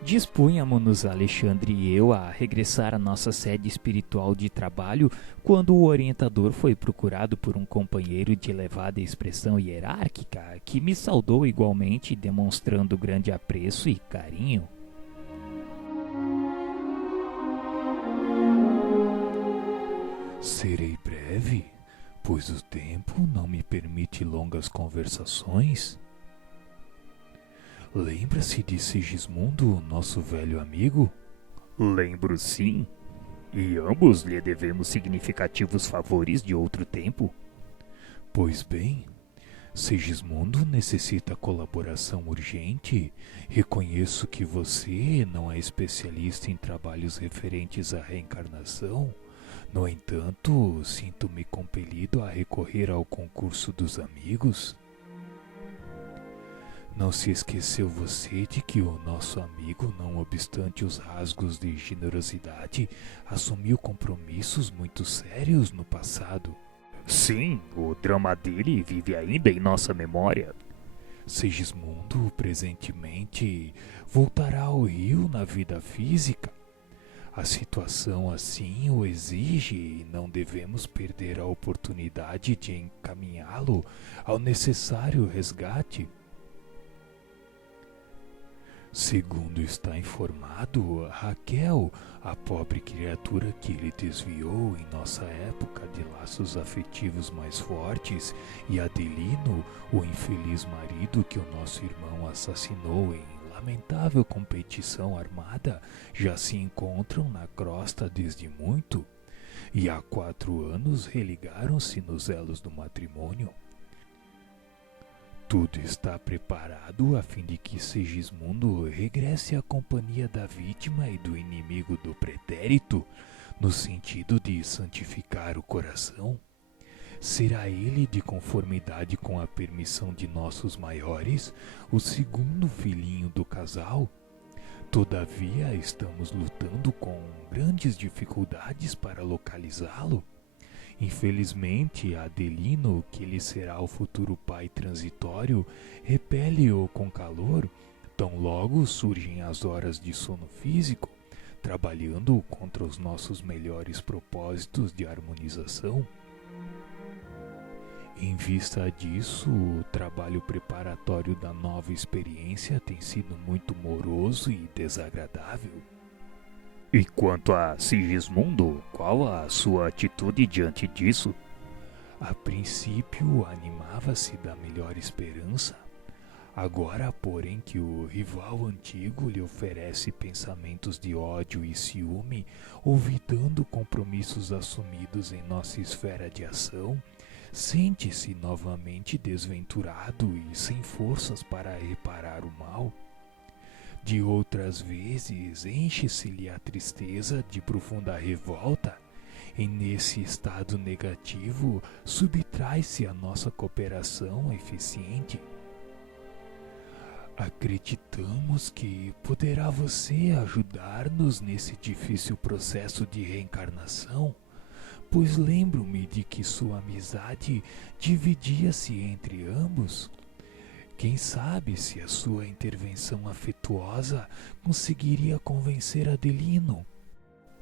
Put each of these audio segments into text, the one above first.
Dispunhamos-nos, Alexandre e eu, a regressar à nossa sede espiritual de trabalho quando o orientador foi procurado por um companheiro de elevada expressão hierárquica que me saudou igualmente, demonstrando grande apreço e carinho. Serei breve, pois o tempo não me permite longas conversações. Lembra-se de Sigismundo, nosso velho amigo? Lembro sim, e ambos lhe devemos significativos favores de outro tempo. Pois bem, Sigismundo necessita colaboração urgente. Reconheço que você não é especialista em trabalhos referentes à reencarnação. No entanto, sinto-me compelido a recorrer ao concurso dos amigos. Não se esqueceu você de que o nosso amigo, não obstante os rasgos de generosidade, assumiu compromissos muito sérios no passado? Sim, o drama dele vive ainda em nossa memória. Sigismundo, presentemente, voltará ao Rio na vida física. A situação assim o exige e não devemos perder a oportunidade de encaminhá-lo ao necessário resgate. Segundo está informado, Raquel, a pobre criatura que ele desviou em nossa época de laços afetivos mais fortes, e Adelino, o infeliz marido que o nosso irmão assassinou em lamentável competição armada, já se encontram na crosta desde muito, e há 4 anos religaram-se nos elos do matrimônio. Tudo está preparado a fim de que Sigismundo regresse à companhia da vítima e do inimigo do pretérito, no sentido de santificar o coração. Será ele, de conformidade com a permissão de nossos maiores, o segundo filhinho do casal? Todavia, estamos lutando com grandes dificuldades para localizá-lo. Infelizmente, Adelino, que lhe será o futuro pai transitório, repele-o com calor, tão logo surgem as horas de sono físico, trabalhando contra os nossos melhores propósitos de harmonização. Em vista disso, o trabalho preparatório da nova experiência tem sido muito moroso e desagradável. E quanto a Sigismundo, qual a sua atitude diante disso? A princípio animava-se da melhor esperança. Agora, porém, que o rival antigo lhe oferece pensamentos de ódio e ciúme, olvidando compromissos assumidos em nossa esfera de ação, sente-se novamente desventurado e sem forças para reparar o mal. De outras vezes, enche-se-lhe a tristeza de profunda revolta, e nesse estado negativo subtrai-se a nossa cooperação eficiente. Acreditamos que poderá você ajudar-nos nesse difícil processo de reencarnação, pois lembro-me de que sua amizade dividia-se entre ambos. Quem sabe se a sua intervenção afetuosa conseguiria convencer Adelino?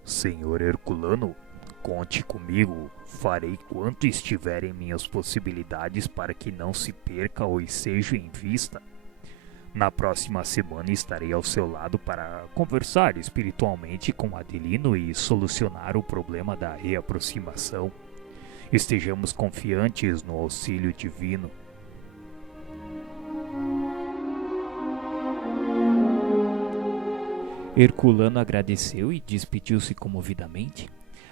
Senhor Herculano, conte comigo. Farei quanto estiver em minhas possibilidades para que não se perca o ensejo em vista. Na próxima semana estarei ao seu lado para conversar espiritualmente com Adelino e solucionar o problema da reaproximação. Estejamos confiantes no auxílio divino. Herculano agradeceu e despediu-se comovidamente.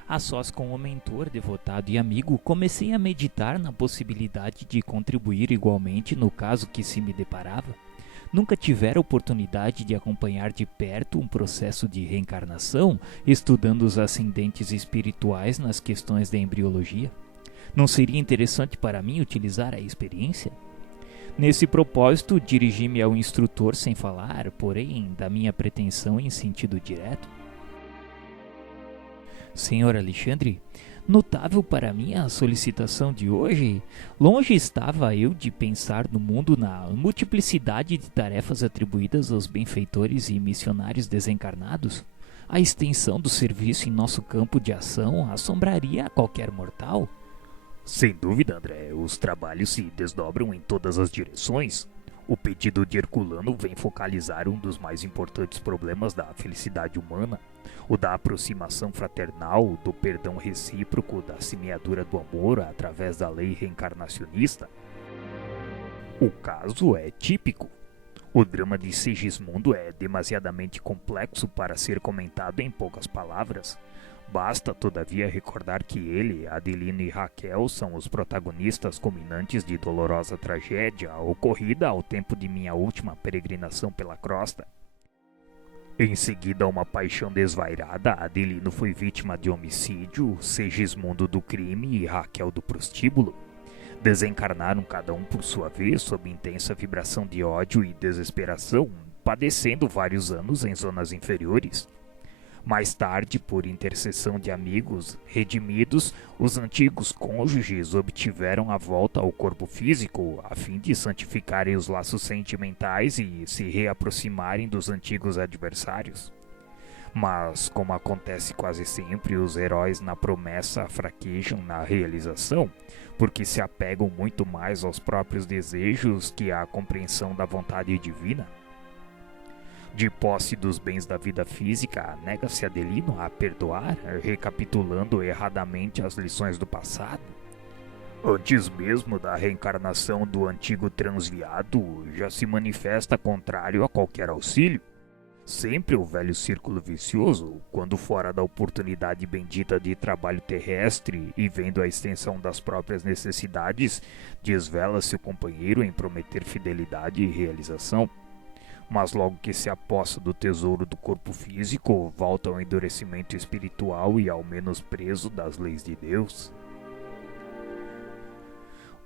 A sós com o mentor, devotado e amigo, comecei a meditar na possibilidade de contribuir igualmente no caso que se me deparava. Nunca tivera oportunidade de acompanhar de perto um processo de reencarnação, estudando os ascendentes espirituais nas questões da embriologia. Não seria interessante para mim utilizar a experiência? Nesse propósito, dirigi-me ao instrutor sem falar, porém, da minha pretensão em sentido direto. Senhor Alexandre, notável para mim a solicitação de hoje. Longe estava eu de pensar no mundo na multiplicidade de tarefas atribuídas aos benfeitores e missionários desencarnados. A extensão do serviço em nosso campo de ação assombraria a qualquer mortal. Sem dúvida, André, os trabalhos se desdobram em todas as direções. O pedido de Herculano vem focalizar um dos mais importantes problemas da felicidade humana, o da aproximação fraternal, do perdão recíproco, da semeadura do amor através da lei reencarnacionista. O caso é típico. O drama de Segismundo é demasiadamente complexo para ser comentado em poucas palavras. Basta, todavia, recordar que ele, Adelino e Raquel são os protagonistas culminantes de dolorosa tragédia ocorrida ao tempo de minha última peregrinação pela crosta. Em seguida a uma paixão desvairada, Adelino foi vítima de homicídio, Segismundo do crime e Raquel do prostíbulo. Desencarnaram cada um por sua vez sob intensa vibração de ódio e desesperação, padecendo vários anos em zonas inferiores. Mais tarde, por intercessão de amigos redimidos, os antigos cônjuges obtiveram a volta ao corpo físico a fim de santificarem os laços sentimentais e se reaproximarem dos antigos adversários. Mas, como acontece quase sempre, os heróis na promessa fraquejam na realização, porque se apegam muito mais aos próprios desejos que à compreensão da vontade divina. De posse dos bens da vida física, nega-se Adelino a perdoar, recapitulando erradamente as lições do passado. Antes mesmo da reencarnação do antigo transviado, já se manifesta contrário a qualquer auxílio. Sempre o velho círculo vicioso, quando fora da oportunidade bendita de trabalho terrestre e vendo a extensão das próprias necessidades, desvela-se o companheiro em prometer fidelidade e realização. Mas logo que se aposta do tesouro do corpo físico, volta ao endurecimento espiritual e ao menosprezo das leis de Deus.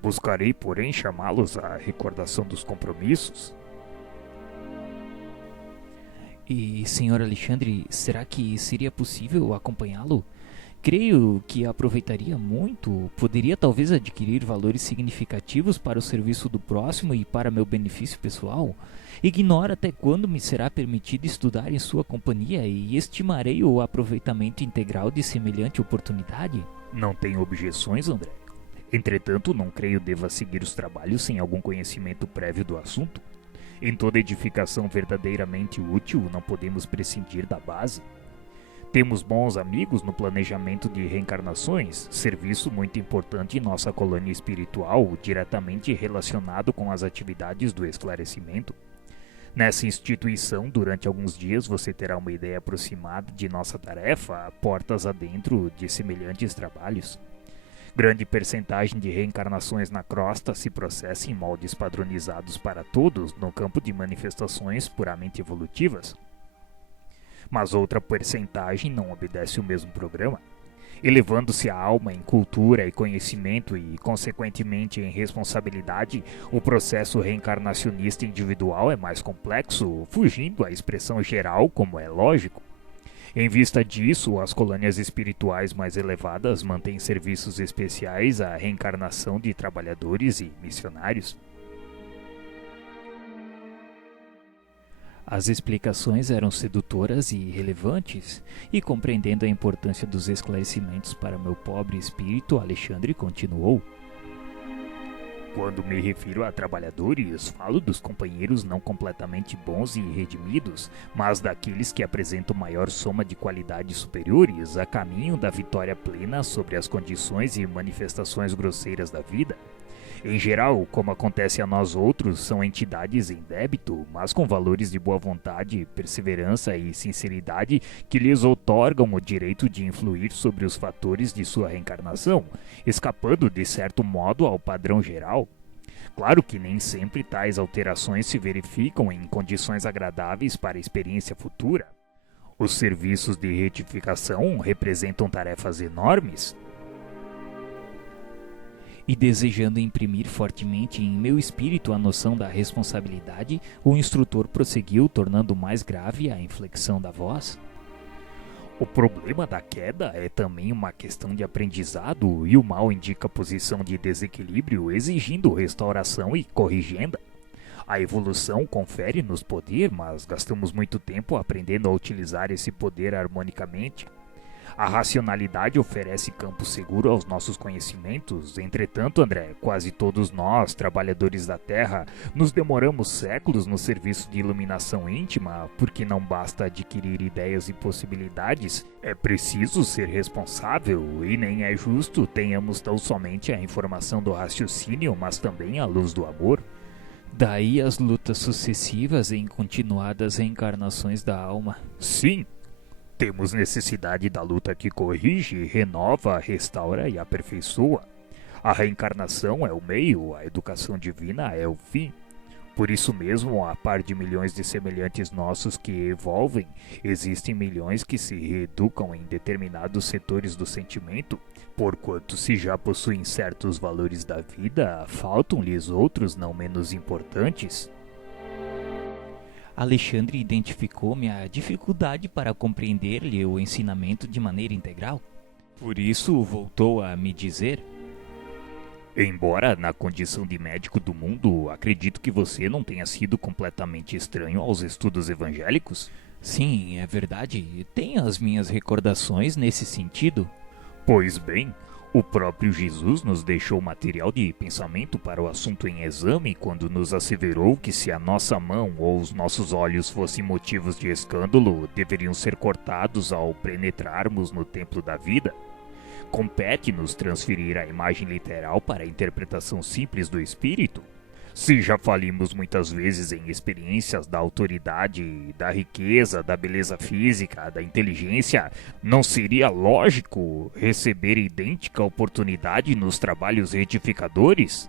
Buscarei, porém, chamá-los à recordação dos compromissos. E, Sr. Alexandre, será que seria possível acompanhá-lo? Creio que aproveitaria muito, poderia talvez adquirir valores significativos para o serviço do próximo e para meu benefício pessoal. Ignoro até quando me será permitido estudar em sua companhia e estimarei o aproveitamento integral de semelhante oportunidade. Não tenho objeções, André. Entretanto, não creio deva seguir os trabalhos sem algum conhecimento prévio do assunto. Em toda edificação verdadeiramente útil, não podemos prescindir da base. Temos bons amigos no planejamento de reencarnações, serviço muito importante em nossa colônia espiritual, diretamente relacionado com as atividades do esclarecimento. Nessa instituição, durante alguns dias você terá uma ideia aproximada de nossa tarefa, portas adentro de semelhantes trabalhos. Grande percentagem de reencarnações na crosta se processa em moldes padronizados para todos no campo de manifestações puramente evolutivas. Mas outra percentagem não obedece o mesmo programa. Elevando-se a alma em cultura e conhecimento e, consequentemente, em responsabilidade, o processo reencarnacionista individual é mais complexo, fugindo à expressão geral, como é lógico. Em vista disso, as colônias espirituais mais elevadas mantêm serviços especiais à reencarnação de trabalhadores e missionários. As explicações eram sedutoras e relevantes, e compreendendo a importância dos esclarecimentos para meu pobre espírito, Alexandre continuou. Quando me refiro a trabalhadores, falo dos companheiros não completamente bons e redimidos, mas daqueles que apresentam maior soma de qualidades superiores a caminho da vitória plena sobre as condições e manifestações grosseiras da vida. Em geral, como acontece a nós outros, são entidades em débito, mas com valores de boa vontade, perseverança e sinceridade que lhes outorgam o direito de influir sobre os fatores de sua reencarnação, escapando de certo modo ao padrão geral. Claro que nem sempre tais alterações se verificam em condições agradáveis para a experiência futura. Os serviços de retificação representam tarefas enormes. E desejando imprimir fortemente em meu espírito a noção da responsabilidade, o instrutor prosseguiu, tornando mais grave a inflexão da voz. O problema da queda é também uma questão de aprendizado e o mal indica posição de desequilíbrio exigindo restauração e corrigenda. A evolução confere-nos poder, mas gastamos muito tempo aprendendo a utilizar esse poder harmonicamente. A racionalidade oferece campo seguro aos nossos conhecimentos. Entretanto, André, quase todos nós, trabalhadores da Terra, nos demoramos séculos no serviço de iluminação íntima, porque não basta adquirir ideias e possibilidades, é preciso ser responsável e nem é justo tenhamos tão somente a informação do raciocínio, mas também a luz do amor. Daí as lutas sucessivas em continuadas reencarnações da alma. Sim. Temos necessidade da luta que corrige, renova, restaura e aperfeiçoa. A reencarnação é o meio, a educação divina é o fim. Por isso mesmo, a par de milhões de semelhantes nossos que evolvem, existem milhões que se reeducam em determinados setores do sentimento, porquanto se já possuem certos valores da vida, faltam-lhes outros não menos importantes. Alexandre identificou-me a dificuldade para compreender-lhe o ensinamento de maneira integral. Por isso voltou a me dizer: embora na condição de médico do mundo, acredito que você não tenha sido completamente estranho aos estudos evangélicos. Sim, é verdade. Tenho as minhas recordações nesse sentido. Pois bem, o próprio Jesus nos deixou material de pensamento para o assunto em exame quando nos asseverou que se a nossa mão ou os nossos olhos fossem motivos de escândalo, deveriam ser cortados ao penetrarmos no templo da vida. Compete-nos transferir a imagem literal para a interpretação simples do espírito. Se já falimos muitas vezes em experiências da autoridade, da riqueza, da beleza física, da inteligência, não seria lógico receber idêntica oportunidade nos trabalhos retificadores?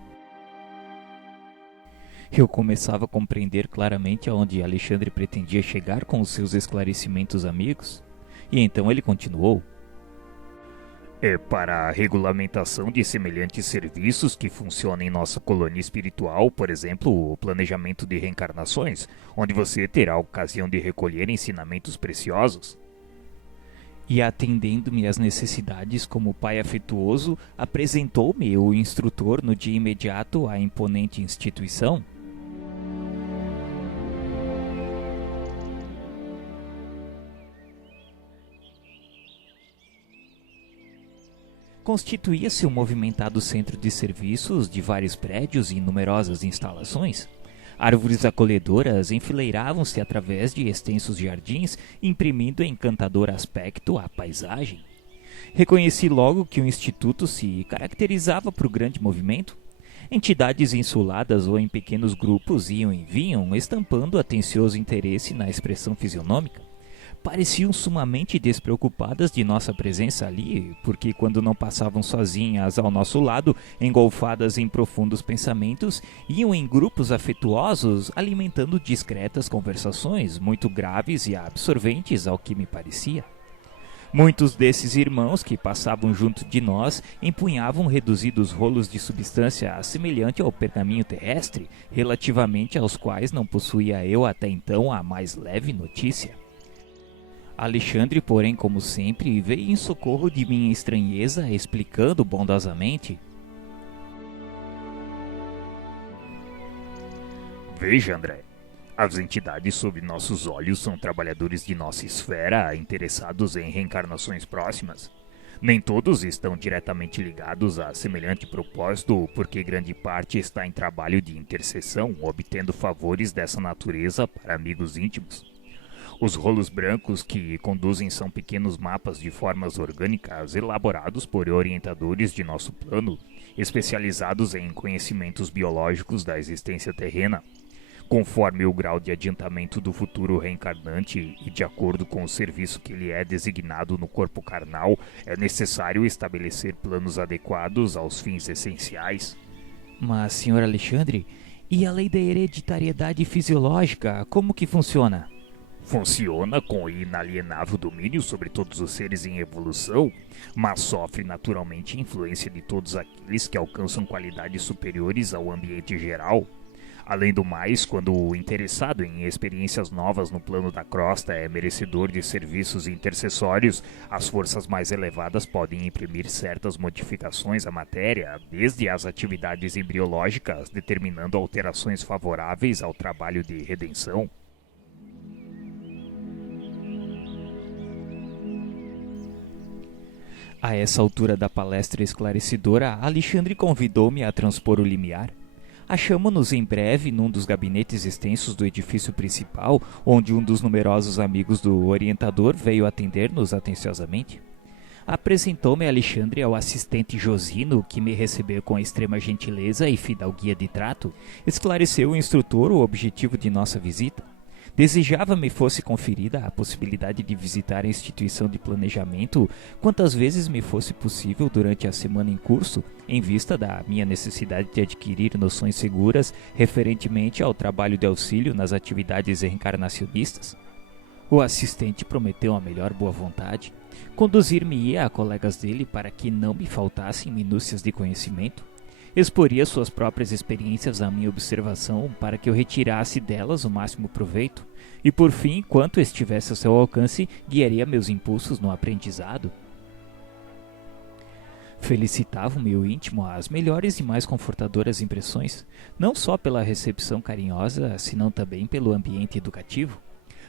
Eu começava a compreender claramente aonde Alexandre pretendia chegar com os seus esclarecimentos amigos, e então ele continuou. É para a regulamentação de semelhantes serviços que funciona em nossa colônia espiritual, por exemplo, o planejamento de reencarnações, onde você terá a ocasião de recolher ensinamentos preciosos. E atendendo-me às necessidades como pai afetuoso, apresentou-me o instrutor no dia imediato à imponente instituição. Constituía-se um movimentado centro de serviços de vários prédios e numerosas instalações. Árvores acolhedoras enfileiravam-se através de extensos jardins, imprimindo encantador aspecto à paisagem. Reconheci logo que o Instituto se caracterizava por grande movimento. Entidades insuladas ou em pequenos grupos iam e vinham, estampando atencioso interesse na expressão fisionômica. Pareciam sumamente despreocupadas de nossa presença ali, porque quando não passavam sozinhas ao nosso lado, engolfadas em profundos pensamentos, iam em grupos afetuosos, alimentando discretas conversações, muito graves e absorventes ao que me parecia. Muitos desses irmãos que passavam junto de nós empunhavam reduzidos rolos de substância semelhante ao pergaminho terrestre, relativamente aos quais não possuía eu até então a mais leve notícia. Alexandre, porém, como sempre, veio em socorro de minha estranheza, explicando bondosamente. Veja, André, as entidades sob nossos olhos são trabalhadores de nossa esfera interessados em reencarnações próximas. Nem todos estão diretamente ligados a semelhante propósito, porque grande parte está em trabalho de intercessão, obtendo favores dessa natureza para amigos íntimos. Os rolos brancos que conduzem são pequenos mapas de formas orgânicas elaborados por orientadores de nosso plano. especializados em conhecimentos biológicos da existência terrena. Conforme o grau de adiantamento do futuro reencarnante e de acordo com o serviço que lhe é designado no corpo carnal, é necessário estabelecer planos adequados aos fins essenciais. Mas, Sr. Alexandre, e a lei da hereditariedade fisiológica, como que funciona? Funciona com inalienável domínio sobre todos os seres em evolução, mas sofre naturalmente influência de todos aqueles que alcançam qualidades superiores ao ambiente geral. Além do mais, quando o interessado em experiências novas no plano da crosta é merecedor de serviços intercessórios, as forças mais elevadas podem imprimir certas modificações à matéria, desde as atividades embriológicas, determinando alterações favoráveis ao trabalho de redenção. A essa altura da palestra esclarecedora, Alexandre convidou-me a transpor o limiar. Achamo-nos em breve num dos gabinetes extensos do edifício principal, onde um dos numerosos amigos do orientador veio atender-nos atenciosamente. Apresentou-me Alexandre ao assistente Josino, que me recebeu com extrema gentileza e fidalguia de trato. Esclareceu o instrutor o objetivo de nossa visita. Desejava me fosse conferida a possibilidade de visitar a instituição de planejamento quantas vezes me fosse possível durante a semana em curso, em vista da minha necessidade de adquirir noções seguras referentemente ao trabalho de auxílio nas atividades reencarnacionistas. O assistente prometeu a melhor boa vontade, conduzir-me-ia a colegas dele para que não me faltassem minúcias de conhecimento, exporia suas próprias experiências à minha observação para que eu retirasse delas o máximo proveito, e por fim, quanto estivesse ao seu alcance, guiaria meus impulsos no aprendizado. Felicitava o meu íntimo as melhores e mais confortadoras impressões, não só pela recepção carinhosa, senão também pelo ambiente educativo.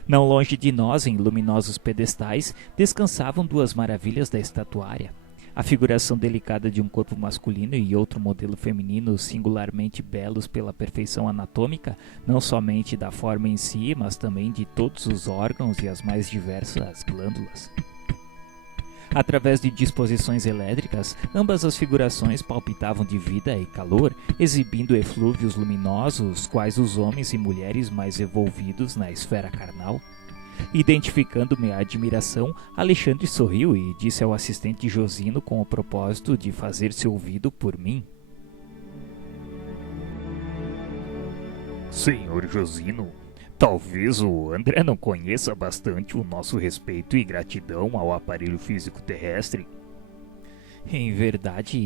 Não longe de nós, em luminosos pedestais, descansavam duas maravilhas da estatuária. A figuração delicada de um corpo masculino e outro modelo feminino singularmente belos pela perfeição anatômica, não somente da forma em si, mas também de todos os órgãos e as mais diversas glândulas. Através de disposições elétricas, ambas as figurações palpitavam de vida e calor, exibindo eflúvios luminosos, quais os homens e mulheres mais envolvidos na esfera carnal. Identificando-me a admiração, Alexandre sorriu e disse ao assistente Josino com o propósito de fazer-se ouvido por mim. Senhor Josino, talvez o André não conheça bastante o nosso respeito e gratidão ao aparelho físico terrestre. Em verdade,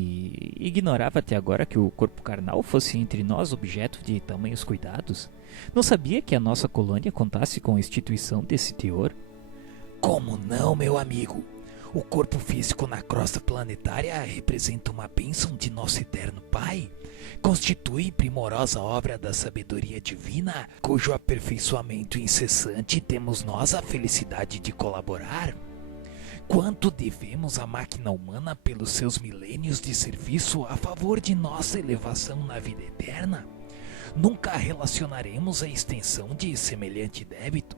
ignorava até agora que o corpo carnal fosse entre nós objeto de tamanhos cuidados. Não sabia que a nossa colônia contasse com instituição desse teor. Como não, meu amigo? O corpo físico na crosta planetária representa uma bênção de nosso eterno Pai. Constitui primorosa obra da sabedoria divina, cujo aperfeiçoamento incessante temos nós a felicidade de colaborar. Quanto devemos à máquina humana pelos seus milênios de serviço a favor de nossa elevação na vida eterna? Nunca relacionaremos a extensão de semelhante débito.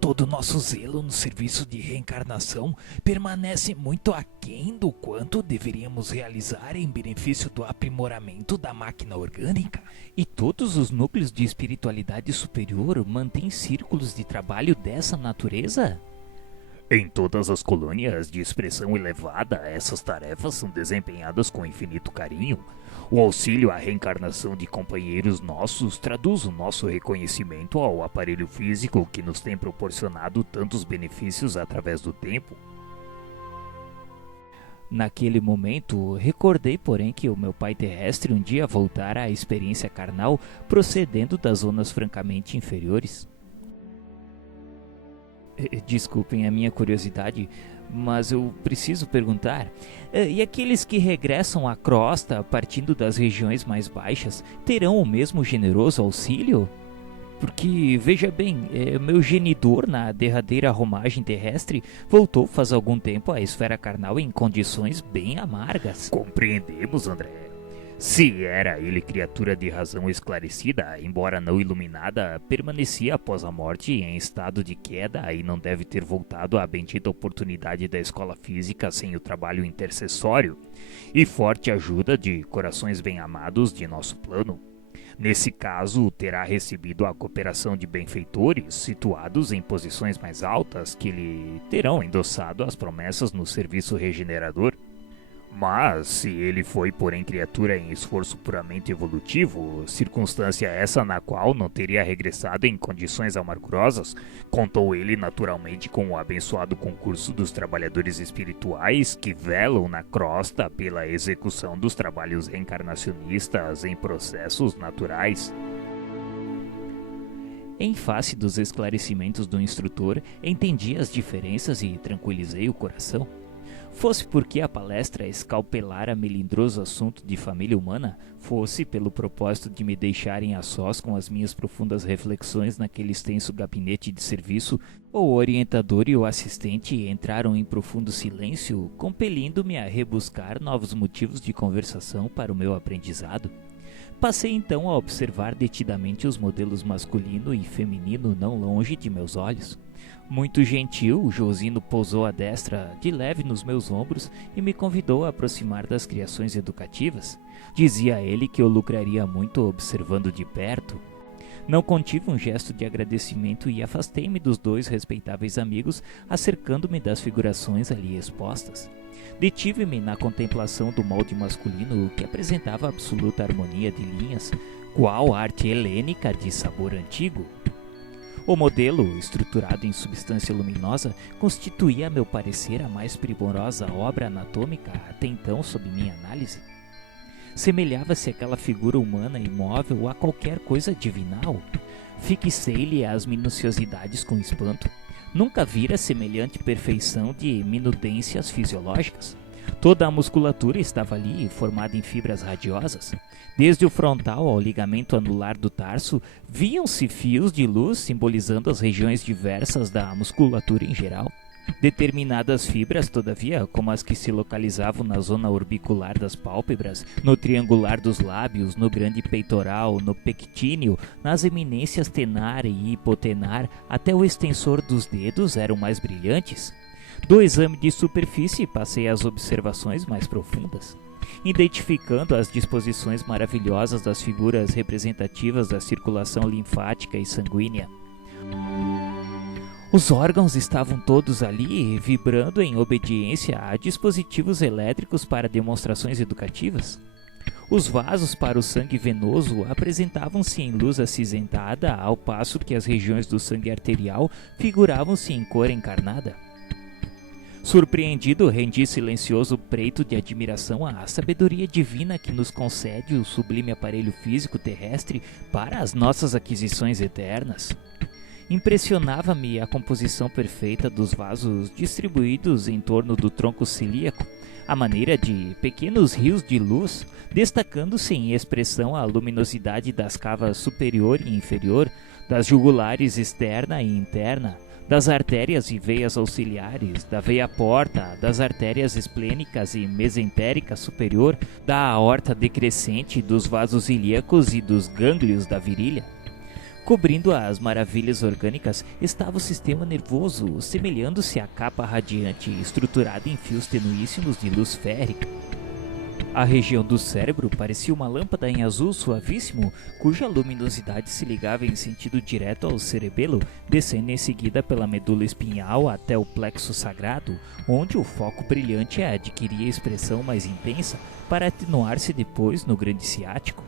Todo nosso zelo no serviço de reencarnação permanece muito aquém do quanto deveríamos realizar em benefício do aprimoramento da máquina orgânica. E todos os núcleos de espiritualidade superior mantêm círculos de trabalho dessa natureza? Em todas as colônias de expressão elevada, essas tarefas são desempenhadas com infinito carinho. O auxílio à reencarnação de companheiros nossos traduz o nosso reconhecimento ao aparelho físico que nos tem proporcionado tantos benefícios através do tempo. Naquele momento, recordei, porém, que o meu pai terrestre um dia voltara à experiência carnal procedendo das zonas francamente inferiores. Desculpem a minha curiosidade, mas eu preciso perguntar. E aqueles que regressam à crosta partindo das regiões mais baixas terão o mesmo generoso auxílio? Porque, veja bem, meu genitor na derradeira romagem terrestre voltou faz algum tempo à esfera carnal em condições bem amargas. Compreendemos, André. Se era ele criatura de razão esclarecida, embora não iluminada, permanecia após a morte em estado de queda e não deve ter voltado à bendita oportunidade da escola física sem o trabalho intercessório e forte ajuda de corações bem-amados de nosso plano. Nesse caso, terá recebido a cooperação de benfeitores situados em posições mais altas que lhe terão endossado as promessas no serviço regenerador. Mas, se ele foi, porém, criatura em esforço puramente evolutivo, circunstância essa na qual não teria regressado em condições amargurosas, contou ele naturalmente com o abençoado concurso dos trabalhadores espirituais que velam na crosta pela execução dos trabalhos reencarnacionistas em processos naturais. Em face dos esclarecimentos do instrutor, entendi as diferenças e tranquilizei o coração. Fosse porque a palestra escalpelara melindroso assunto de família humana, fosse pelo propósito de me deixarem a sós com as minhas profundas reflexões naquele extenso gabinete de serviço, o orientador e o assistente entraram em profundo silêncio, compelindo-me a rebuscar novos motivos de conversação para o meu aprendizado. Passei então a observar detidamente os modelos masculino e feminino não longe de meus olhos. Muito gentil, Josino pousou a destra de leve nos meus ombros e me convidou a aproximar das criações educativas. Dizia ele que eu lucraria muito observando de perto. Não contive um gesto de agradecimento e afastei-me dos dois respeitáveis amigos, acercando-me das figurações ali expostas. Detive-me na contemplação do molde masculino que apresentava absoluta harmonia de linhas, qual arte helênica de sabor antigo. O modelo, estruturado em substância luminosa, constituía, a meu parecer, a mais primorosa obra anatômica até então sob minha análise. Semelhava-se aquela figura humana imóvel a qualquer coisa divinal. Fixei-lhe as minuciosidades com espanto. Nunca vira semelhante perfeição de minudências fisiológicas. Toda a musculatura estava ali, formada em fibras radiosas. Desde o frontal ao ligamento anular do tarso, viam-se fios de luz simbolizando as regiões diversas da musculatura em geral. Determinadas fibras, todavia, como as que se localizavam na zona orbicular das pálpebras, no triangular dos lábios, no grande peitoral, no pectíneo, nas eminências tenar e hipotenar, até o extensor dos dedos eram mais brilhantes. Do exame de superfície passei às observações mais profundas, identificando as disposições maravilhosas das figuras representativas da circulação linfática e sanguínea. Os órgãos estavam todos ali, vibrando em obediência a dispositivos elétricos para demonstrações educativas. Os vasos para o sangue venoso apresentavam-se em luz acinzentada, ao passo que as regiões do sangue arterial figuravam-se em cor encarnada. Surpreendido, rendi silencioso preito de admiração à sabedoria divina que nos concede o sublime aparelho físico terrestre para as nossas aquisições eternas. Impressionava-me a composição perfeita dos vasos distribuídos em torno do tronco cilíaco, à maneira de pequenos rios de luz, destacando-se em expressão a luminosidade das cavas superior e inferior, das jugulares externa e interna, das artérias e veias auxiliares, da veia porta, das artérias esplênicas e mesentérica superior, da aorta decrescente, dos vasos ilíacos e dos gânglios da virilha. Cobrindo as maravilhas orgânicas estava o sistema nervoso, semelhando-se à capa radiante estruturada em fios tenuíssimos de luz férrica. A região do cérebro parecia uma lâmpada em azul suavíssimo, cuja luminosidade se ligava em sentido direto ao cerebelo, descendo em seguida pela medula espinhal até o plexo sagrado, onde o foco brilhante adquiria expressão mais intensa para atenuar-se depois no grande ciático.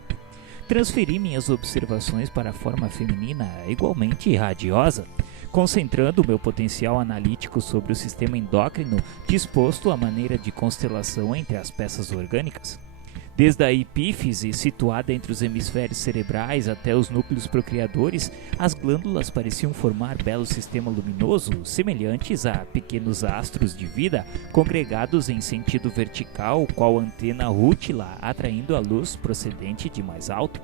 Transferi minhas observações para a forma feminina, igualmente radiosa, concentrando o meu potencial analítico sobre o sistema endócrino disposto à maneira de constelação entre as peças orgânicas. Desde a epífise, situada entre os hemisférios cerebrais até os núcleos procriadores, as glândulas pareciam formar belo sistema luminoso, semelhantes a pequenos astros de vida, congregados em sentido vertical, qual antena rútila, atraindo a luz procedente de mais alto.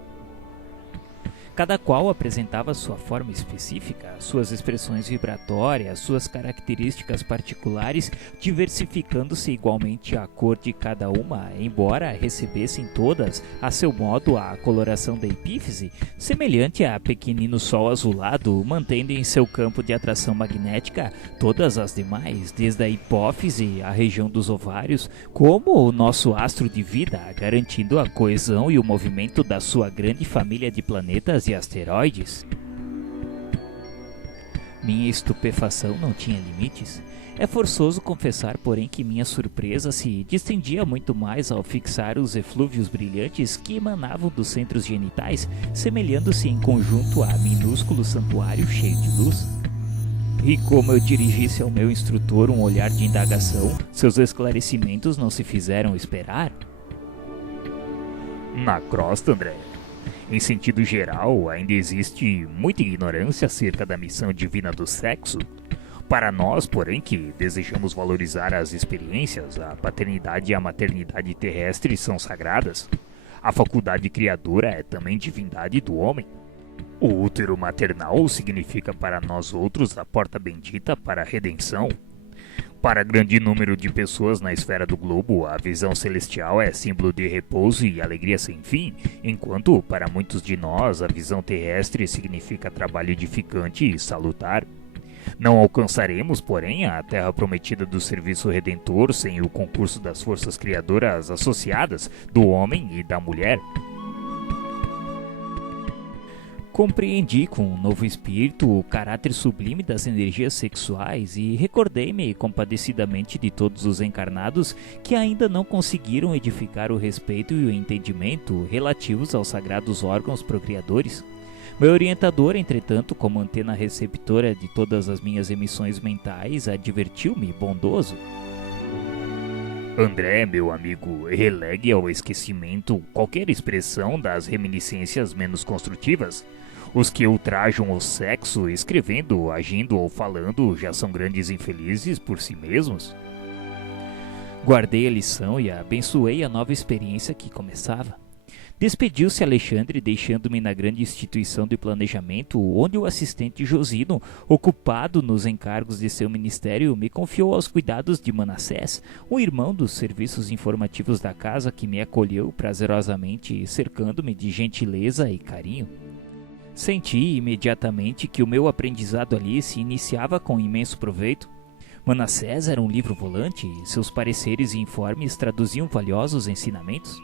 Cada qual apresentava sua forma específica, suas expressões vibratórias, suas características particulares, diversificando-se igualmente a cor de cada uma, embora recebessem todas, a seu modo, a coloração da epífise, semelhante a pequenino sol azulado, mantendo em seu campo de atração magnética todas as demais, desde a hipófise à região dos ovários, como o nosso astro de vida, garantindo a coesão e o movimento da sua grande família de planetas e asteroides. Minha estupefação não tinha limites. É forçoso confessar, porém, que minha surpresa se distendia muito mais ao fixar os eflúvios brilhantes que emanavam dos centros genitais, semelhando-se em conjunto a minúsculo santuário cheio de luz. E como eu dirigisse ao meu instrutor um olhar de indagação, seus esclarecimentos não se fizeram esperar. Na crosta, André, em sentido geral, ainda existe muita ignorância acerca da missão divina do sexo. Para nós, porém, que desejamos valorizar as experiências, a paternidade e a maternidade terrestres são sagradas. A faculdade criadora é também divindade do homem. O útero maternal significa para nós outros a porta bendita para a redenção. Para grande número de pessoas na esfera do globo, a visão celestial é símbolo de repouso e alegria sem fim, enquanto para muitos de nós a visão terrestre significa trabalho edificante e salutar. Não alcançaremos, porém, a terra prometida do serviço redentor sem o concurso das forças criadoras associadas do homem e da mulher. Compreendi com um novo espírito o caráter sublime das energias sexuais e recordei-me compadecidamente de todos os encarnados que ainda não conseguiram edificar o respeito e o entendimento relativos aos sagrados órgãos procriadores. Meu orientador, entretanto, como antena receptora de todas as minhas emissões mentais, advertiu-me bondoso. André, meu amigo, relegue ao esquecimento qualquer expressão das reminiscências menos construtivas. Os que ultrajam o sexo, escrevendo, agindo ou falando, já são grandes infelizes por si mesmos. Guardei a lição e abençoei a nova experiência que começava. Despediu-se Alexandre, deixando-me na grande instituição de planejamento, onde o assistente Josino, ocupado nos encargos de seu ministério, me confiou aos cuidados de Manassés, um irmão dos serviços informativos da casa que me acolheu prazerosamente, cercando-me de gentileza e carinho. Senti imediatamente que o meu aprendizado ali se iniciava com imenso proveito. Manassés era um livro volante e seus pareceres e informes traduziam valiosos ensinamentos.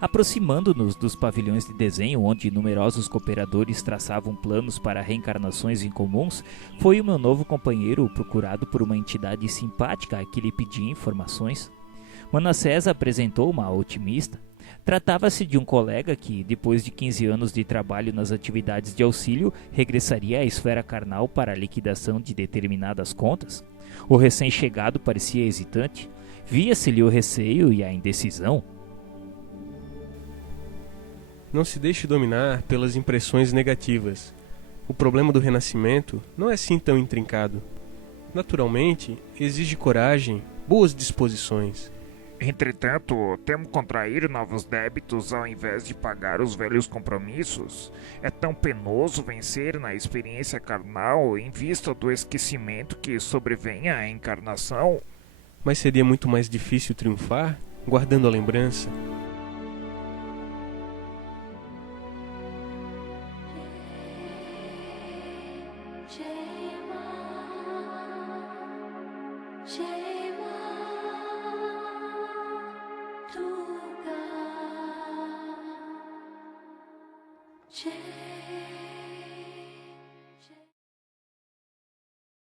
Aproximando-nos dos pavilhões de desenho onde numerosos cooperadores traçavam planos para reencarnações incomuns, foi o meu novo companheiro procurado por uma entidade simpática que lhe pedia informações. Manassés apresentou uma otimista. Tratava-se de um colega que, depois de 15 anos de trabalho nas atividades de auxílio, regressaria à esfera carnal para a liquidação de determinadas contas. O recém-chegado parecia hesitante. Via-se-lhe o receio e a indecisão. Não se deixe dominar pelas impressões negativas. O problema do renascimento não é assim tão intrincado. Naturalmente, exige coragem, boas disposições. Entretanto, temo contrair novos débitos ao invés de pagar os velhos compromissos. É tão penoso vencer na experiência carnal em vista do esquecimento que sobrevém à encarnação. Mas seria muito mais difícil triunfar guardando a lembrança. Jai